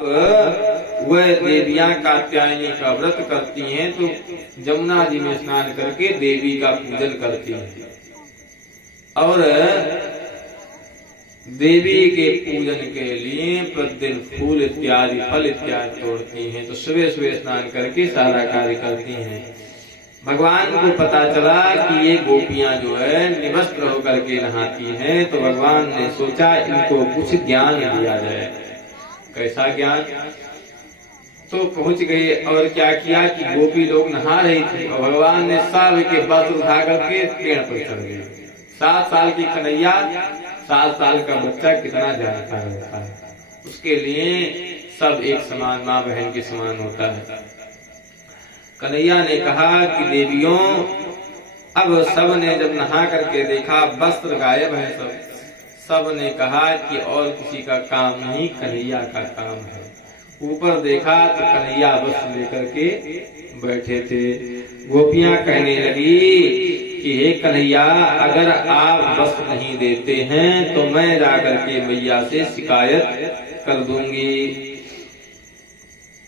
वह देवियां कात्यायनी का व्रत करती हैं तो जमुना जी में स्नान करके देवी का पूजन करती हैं और देवी के पूजन के लिए प्रतिदिन फूल इत्यादि फल इत्यादि तोड़ती हैं। तो सुबह सुबह स्नान करके सारा कार्य करती हैं। भगवान को पता चला कि ये गोपियां जो है निवस्त्र होकर के नहाती हैं, तो भगवान ने सोचा इनको कुछ ज्ञान दिया जाए। कैसा ज्ञान? तो पहुंच गए और क्या किया कि गोपी लोग नहा रही थी और भगवान ने सब के वस्त्र उठा करके पेड़ पर चढ़ गए। 7 साल की कन्हैया 7 साल का बच्चा कितना जानता रहता है, उसके लिए सब एक समान, माँ बहन के समान होता है। कन्हैया ने कहा कि देवियों, अब सब ने जब नहा करके देखा वस्त्र गायब है, सब ने कहा कि और किसी का काम नहीं, कन्हैया का काम है। ऊपर देखा तो कन्हैया वस्त्र लेकर के बैठे थे। गोपियां कहने लगी कि हे कन्हैया, अगर आप वस्त्र नहीं देते हैं तो मैं जाकर के मैया से शिकायत कर दूंगी,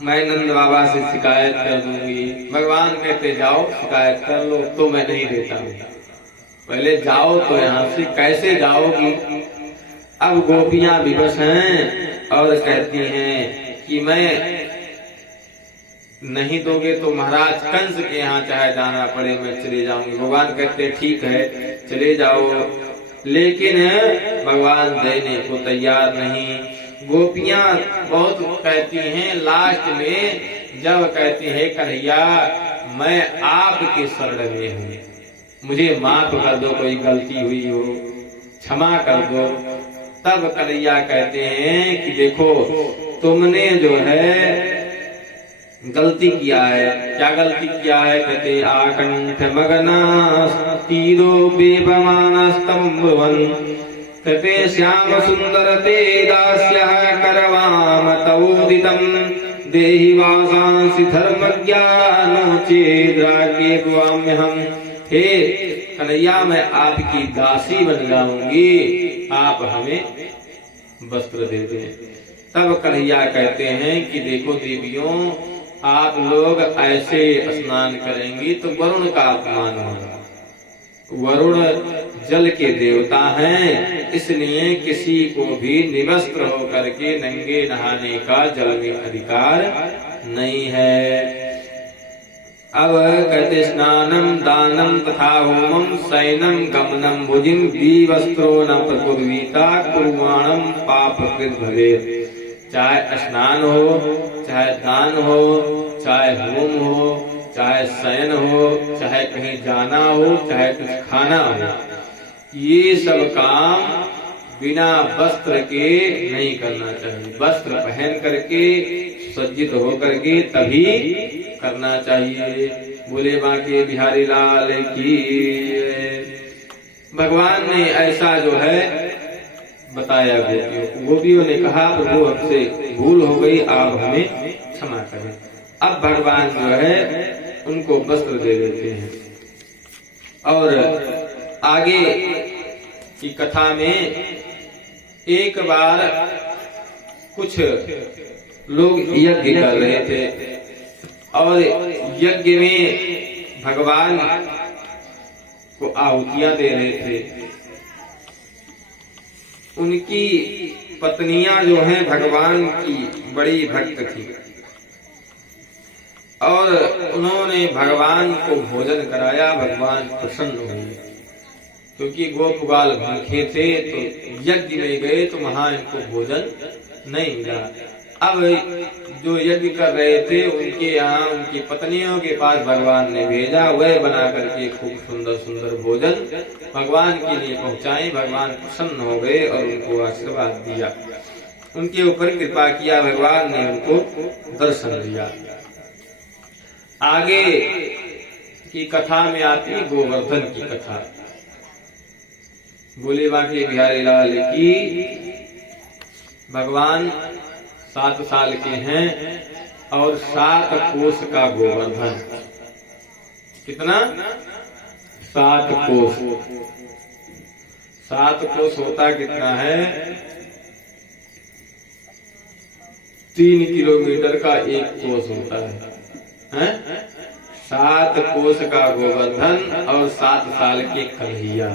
मैं नंद बाबा से शिकायत कर दूंगी। भगवान कहते जाओ शिकायत कर लो, तो मैं नहीं देता हूँ, पहले जाओ तो यहाँ से कैसे जाओगी। अब गोपियां विवश हैं और कहती हैं कि मैं नहीं दोगे तो महाराज कंस के यहाँ चाहे जाना पड़े मैं चले जाऊंगी। भगवान कहते ठीक है चले जाओ, लेकिन भगवान देने को तैयार नहीं। गोपियां बहुत कहती हैं, लास्ट में जब कहती है कन्हैया मैं आपके शरण में हूँ, मुझे माफ कर दो, कोई गलती हुई हो क्षमा कर दो। तब कन्हैया कहते हैं कि देखो तुमने जो है गलती किया है। क्या गलती किया है? कहते आकंठ मगना तीरो बेपमानस्तंभवन, कहते श्याम सुंदर ते दास्य करवाम तवोदितम, देहि वासांसि धर्म ज्ञानो चेद्राग्ये भवाम्यहम्। हे कन्हैया, मैं आपकी दासी बन जाऊंगी, आप हमें वस्त्र दे दें। तब कन्हैया कहते हैं कि देखो देवियों, आप लोग ऐसे स्नान करेंगी तो वरुण का अपमान होगा। वरुण जल के देवता हैं, इसलिए किसी को भी निवस्त्र होकर के नंगे नहाने का जल में अधिकार नहीं है। अब कहते स्नानम दानम तथा होमम शयनम गमनम भुजिम विवस्त्रो न प्रकुर्वीता कुर्वाणम पापकृत भवेत्। चाहे स्नान हो, चाहे दान हो, चाहे होम हो, चाहे शयन हो, चाहे कहीं जाना हो, चाहे कुछ खाना हो, ये सब काम बिना वस्त्र के नहीं करना चाहिए। वस्त्र पहन करके सज्जित होकर के तभी करना चाहिए। बोले बांके बिहारी लाल की। भगवान ने ऐसा जो है बताया गोपियों को। गोपियों ने कहा प्रभु हमसे भूल हो गई, आप हमें क्षमा करें। अब भगवान जो है उनको वस्त्र दे देते हैं। और आगे की कथा में एक बार कुछ लोग यज्ञ कर रहे थे और यज्ञ में भगवान को आहुतियां दे रहे थे। उनकी पत्नियां जो हैं भगवान की बड़ी भक्त थी और उन्होंने भगवान को भोजन कराया। भगवान प्रसन्न हुए क्योंकि गोप बाल भूखे थे, तो यज्ञ में गए तो वहां इनको भोजन नहीं मिला। अब जो यज्ञ कर रहे थे उनके यहाँ उनकी पत्नियों के पास भगवान ने भेजा, वह बना करके खूब सुंदर सुंदर भोजन भगवान के लिए पहुँचाए। भगवान प्रसन्न हो गए और उनको आशीर्वाद दिया, उनके ऊपर कृपा किया। भगवान ने उनको दर्शन दिया। आगे की कथा में आती है गोवर्धन की कथा। बोले बांके बिहारी लाल की। भगवान 7 साल के हैं और 7 कोस का गोवर्धन। कितना? 7 कोस। 7 कोस होता कितना है? 3 किलोमीटर का एक कोस होता है? 7 कोस का गोवर्धन और 7 साल के कन्हैया,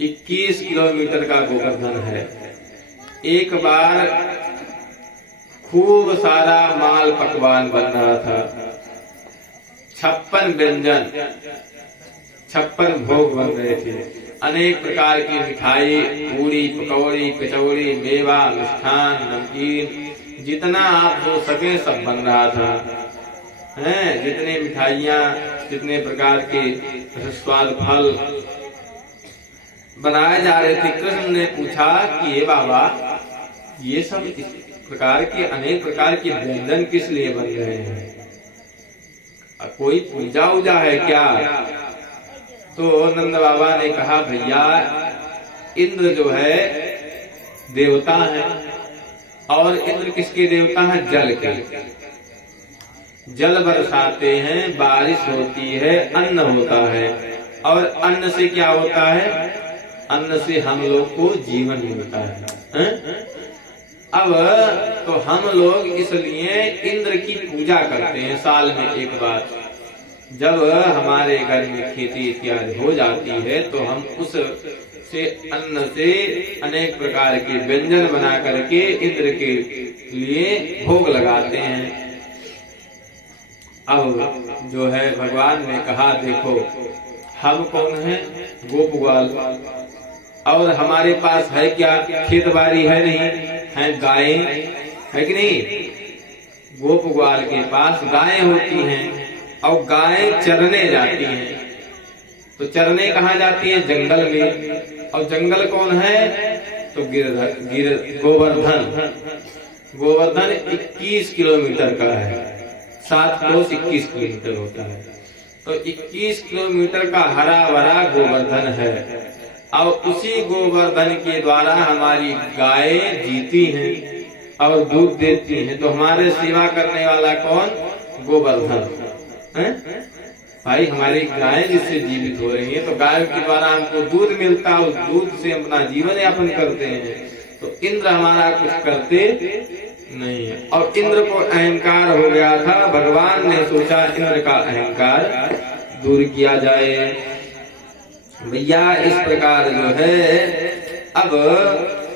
21 किलोमीटर का गोवर्धन है। एक बार खूब सारा माल पकवान बन रहा था, 56 व्यंजन, 56 भोग बन रहे थे। अनेक प्रकार की मिठाई, पूरी, पकौड़ी, कचौड़ी, मेवा, मिष्ठान, नमकीन, जितना आप हो सके सब बन रहा था। जितने मिठाइयाँ, जितने प्रकार के स्वाद फल बनाए जा रहे थे। कृष्ण ने पूछा कि ये बाबा, ये सब इस प्रकार के अनेक प्रकार के व्यंजन किस लिए बन रहे हैं? कोई पूजा उजा है क्या? तो नंद बाबा ने कहा, भैया इंद्र जो है देवता है, और इंद्र किसके देवता हैं? जल के। जल बरसाते हैं, बारिश होती है, अन्न होता है, और अन्न से क्या होता है? अन्न से हम लोग को जीवन मिलता है। अब तो हम लोग इसलिए इंद्र की पूजा करते हैं साल में एक बार। जब हमारे घर में खेती इत्यादि हो जाती है तो हम उस से अन्न से अनेक प्रकार के व्यंजन बना करके इंद्र के लिए भोग लगाते हैं। अब जो है भगवान ने कहा, देखो हम कौन है? गोप ग्वाल, और हमारे पास है क्या? खेत बाड़ी है नहीं, है गाय, है कि नहीं? गोप ग्वाल के पास गायें होती हैं, और गायें चरने जाती हैं। तो चरने कहाँ जाती है? जंगल में। और जंगल कौन है? तो गोवर्धन। गोवर्धन 21 किलोमीटर का है, 7 कोस 21 किलोमीटर होता है। तो 21 किलोमीटर का हरा भरा गोवर्धन है, और उसी गोवर्धन के द्वारा हमारी गायें जीती हैं और दूध देती हैं। तो हमारे सेवा करने वाला कौन? गोवर्धन है भाई। हमारी गायें जिससे जीवित हो रही हैं, तो गाय के द्वारा हमको दूध मिलता है, उस दूध से अपना जीवन यापन करते हैं। तो इंद्र हमारा कुछ करते नहीं है। और इंद्र को अहंकार हो गया था। भगवान ने सोचा इंद्र का अहंकार दूर किया जाए। भैया इस प्रकार जो है, अब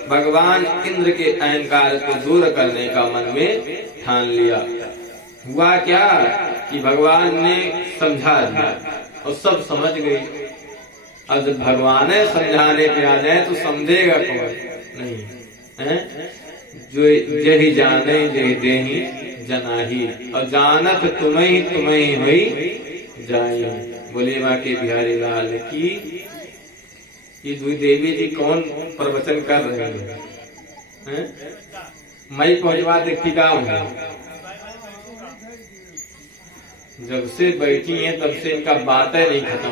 भगवान इंद्र के अहंकार को दूर करने का मन में ठान लिया। हुआ क्या कि भगवान ने समझा दिया और सब समझ गए। अब जब भगवान समझाने पे आ जाए तो समझेगा कौन? नहीं है? जो जही जाने जही देही जनाही, और जानत तुम्हें ही हुई जाई। बोले माँ के बिहारी लाल की। ये दुई देवी जी कौन प्रवचन कर रहे हैं? मैं पहुंचवा देखी गाँव है। जब से बैठी हैं तब से इनका बातें नहीं खत्म।